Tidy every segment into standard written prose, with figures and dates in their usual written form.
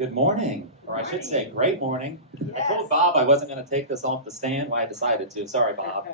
Good morning, or I should say great morning. Yes. I told Bob I wasn't going to take this off the stand. Well, I decided to. Sorry, Bob.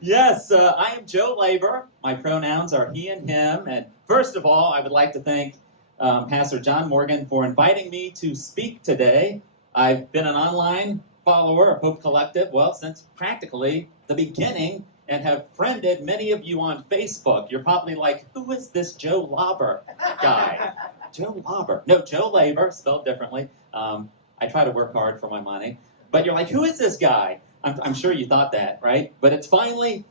Yes, I am Joe Labor. My pronouns are he and him. And first of all, I would like to thank Pastor John Morgan for inviting me to speak today. I've been an online follower of Hope Collective, well, since practically the beginning, and have friended many of you on Facebook. You're probably like, who is this Joe Labor guy? Joe Labor. No, Joe Labor, spelled differently. I try to work hard for my money. But you're like, who is this guy? I'm sure you thought that, right? But it's finally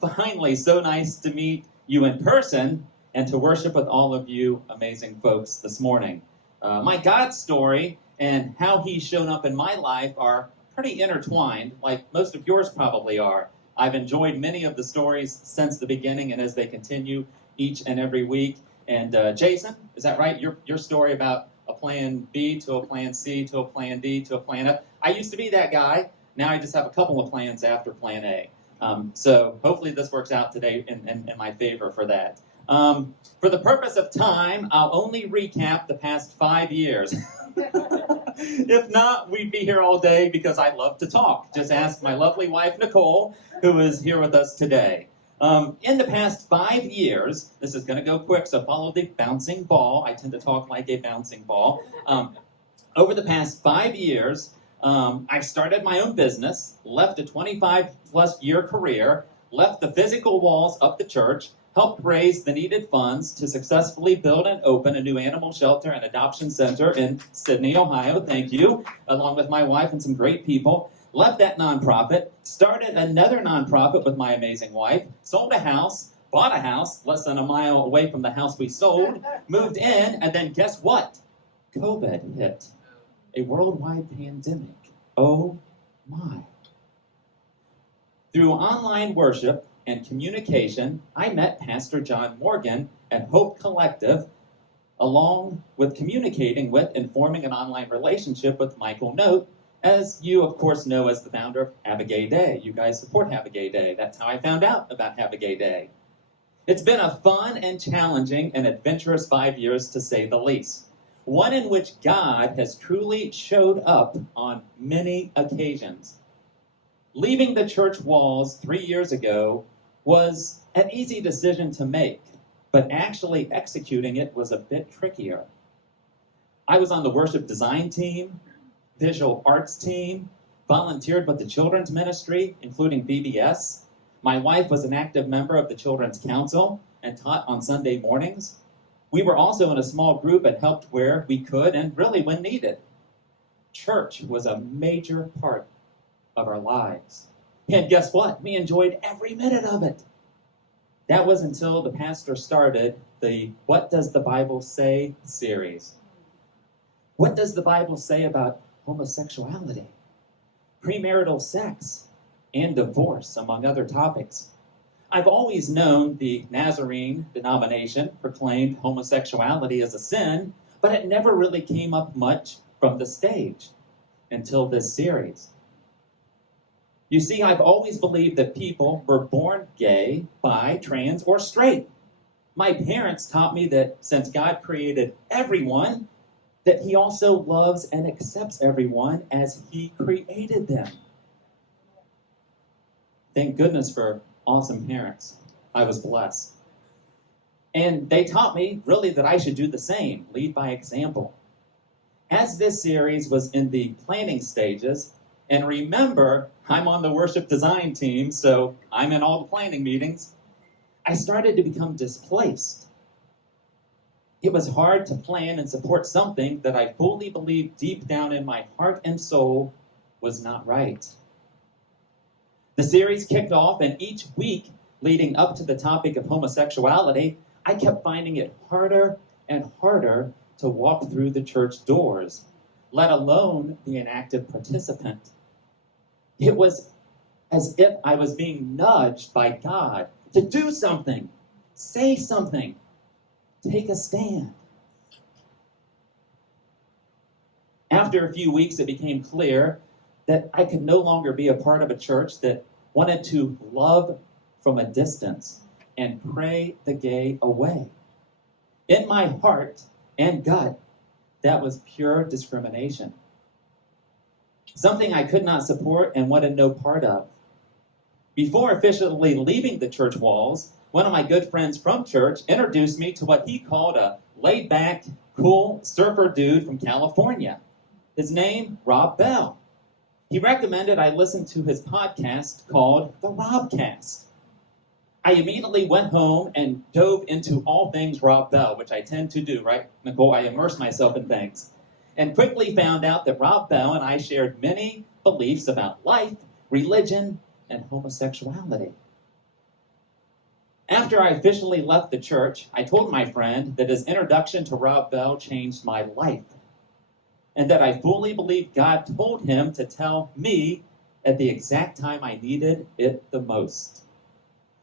so nice to meet you in person and to worship with all of you amazing folks this morning. My God story and how he's shown up in my life are pretty intertwined, like most of yours probably are. I've enjoyed many of the stories since the beginning and as they continue each and every week. And Jason, is that right? Your story about a plan B to a plan C to a plan D to a plan F. I used to be that guy. Now I just have a couple of plans after plan A. So hopefully this works out today in my favor for that. For the purpose of time, I'll only recap the past 5 years. If not, we'd be here all day because I love to talk. Just ask my lovely wife, Nicole, who is here with us today. In the past 5 years, this is going to go quick, so follow the bouncing ball. I tend to talk like a bouncing ball. Over the past 5 years, I've started my own business, left a 25-plus year career, left the physical walls of the church, helped raise the needed funds to successfully build and open a new animal shelter and adoption center in Sydney, Ohio, thank you, along with my wife and some great people. Left that nonprofit, started another nonprofit with my amazing wife, sold a house, bought a house less than a mile away from the house we sold, moved in, and then guess what? COVID hit. A worldwide pandemic. Oh my. Through online worship and communication, I met Pastor John Morgan at Hope Collective, along with communicating with and forming an online relationship with Michael Note, as you, of course, know as the founder of Have a Gay Day. You guys support Have a Gay Day. That's how I found out about Have a Gay Day. It's been a fun and challenging and adventurous 5 years, to say the least. One in which God has truly showed up on many occasions. Leaving the church walls 3 years ago was an easy decision to make, but actually executing it was a bit trickier. I was on the worship design team, visual arts team, volunteered with the children's ministry, including VBS. My wife was an active member of the Children's Council and taught on Sunday mornings. We were also in a small group and helped where we could and really when needed. Church was a major part of our lives. And guess what? We enjoyed every minute of it. That was until the pastor started the What Does the Bible Say series. What does the Bible say about homosexuality, premarital sex, and divorce, among other topics? I've always known the Nazarene denomination proclaimed homosexuality as a sin, but it never really came up much from the stage until this series. You see, I've always believed that people were born gay, bi, trans, or straight. My parents taught me that since God created everyone, that he also loves and accepts everyone as he created them. Thank goodness for awesome parents. I was blessed. And they taught me, really, that I should do the same, lead by example. As this series was in the planning stages, and remember, I'm on the worship design team, so I'm in all the planning meetings, I started to become displaced. It was hard to plan and support something that I fully believed deep down in my heart and soul was not right. The series kicked off, and each week leading up to the topic of homosexuality, I kept finding it harder and harder to walk through the church doors, let alone be an active participant. It was as if I was being nudged by God to do something, say something, take a stand. After a few weeks, it became clear that I could no longer be a part of a church that wanted to love from a distance and pray the gay away. In my heart and gut, That was pure discrimination. Something I could not support and wanted no part of. Before officially leaving the church walls, one of my good friends from church introduced me to what he called a laid-back, cool surfer dude from California. His name, Rob Bell. He recommended I listen to his podcast called The Robcast. I immediately went home and dove into all things Rob Bell, which I tend to do, right, Nicole? I immerse myself in things. And quickly found out that Rob Bell and I shared many beliefs about life, religion, and homosexuality. After I officially left the church, I told my friend that his introduction to Rob Bell changed my life, and that I fully believe God told him to tell me at the exact time I needed it the most.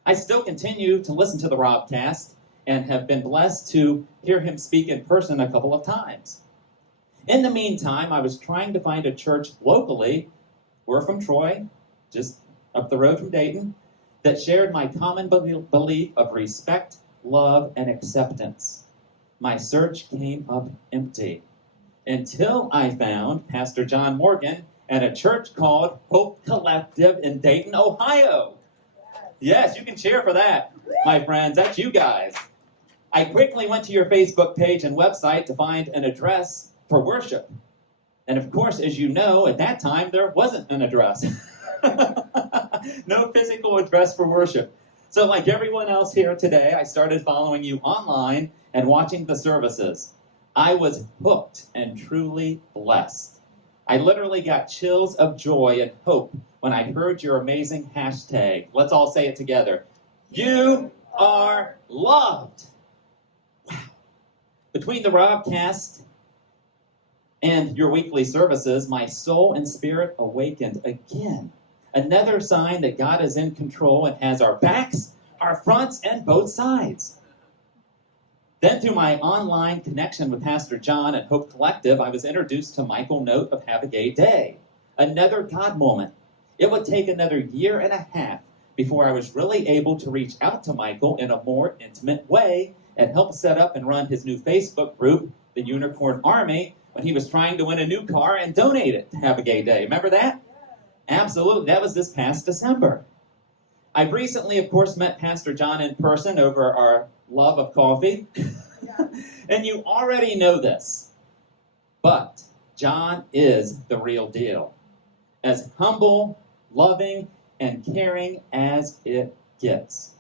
I still continue to listen to the Robcast and have been blessed to hear him speak in person a couple of times. In the meantime, I was trying to find a church locally. We're from Troy, just up the road from Dayton, that shared my common belief of respect, love, and acceptance. My search came up empty until I found Pastor John Morgan at a church called Hope Collective in Dayton, Ohio. Yes, you can cheer for that, my friends. That's you guys. I quickly went to your Facebook page and website to find an address for worship. And of course, as you know, at that time, there wasn't an address. No physical address for worship. So like everyone else here today, I started following you online and watching the services. I was hooked and truly blessed. I literally got chills of joy and hope when I heard your amazing hashtag. Let's all say it together. You are loved. Wow. Between the Robcast and your weekly services, my soul and spirit awakened again. Another sign that God is in control and has our backs, our fronts, and both sides. Then through my online connection with Pastor John at Hope Collective, I was introduced to Michael Note of Have a Gay Day. Another God moment. It would take another year and a half before I was really able to reach out to Michael in a more intimate way and help set up and run his new Facebook group, the Unicorn Army, when he was trying to win a new car and donate it to Have a Gay Day. Remember that? Absolutely. That was this past December. I've recently, of course, met Pastor John in person over our love of coffee. And you already know this. But John is the real deal. As humble, loving, and caring as it gets.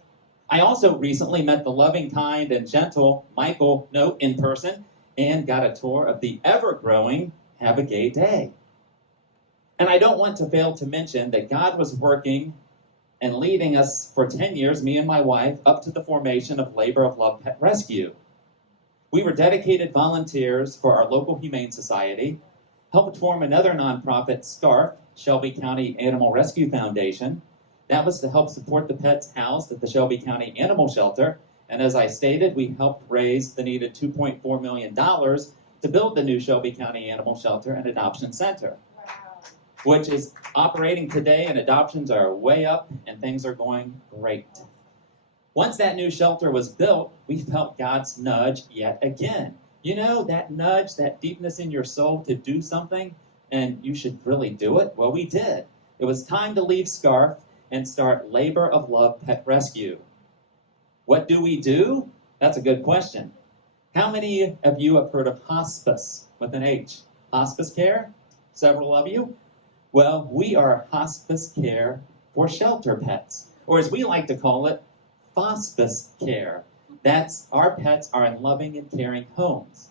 I also recently met the loving, kind, and gentle Michael Note in person and got a tour of the ever-growing Have a Gay Day. And I don't want to fail to mention that God was working and leading us for 10 years, me and my wife, up to the formation of Labor of Love Pet Rescue. We were dedicated volunteers for our local Humane Society, helped form another nonprofit, SCARF, Shelby County Animal Rescue Foundation. That was to help support the pets housed at the Shelby County Animal Shelter. And as I stated, we helped raise the needed $2.4 million to build the new Shelby County Animal Shelter and Adoption Center, which is operating today, and adoptions are way up, and things are going great. Once that new shelter was built, we felt God's nudge yet again. You know, that nudge, that deepness in your soul to do something, and you should really do it? Well, we did. It was time to leave SCARF and start Labor of Love Pet Rescue. What do we do? That's a good question. How many of you have heard of hospice with an H? Hospice care? Several of you? Well, we are hospice care for shelter pets, or as we like to call it, hospice care. That's our pets are in loving and caring homes.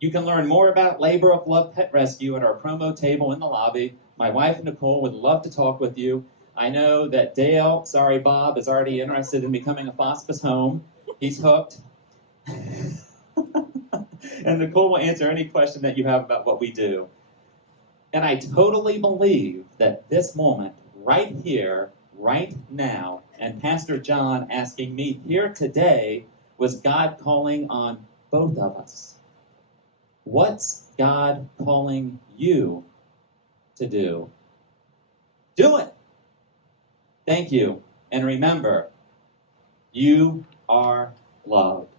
You can learn more about Labor of Love Pet Rescue at our promo table in the lobby. My wife, Nicole, would love to talk with you. I know that Dale, sorry Bob, is already interested in becoming a hospice home. He's hooked. And Nicole will answer any question that you have about what we do. And I totally believe that this moment, right here, right now, and Pastor John asking me here today was God calling on both of us. What's God calling you to do? Do it. Thank you. And remember, you are loved.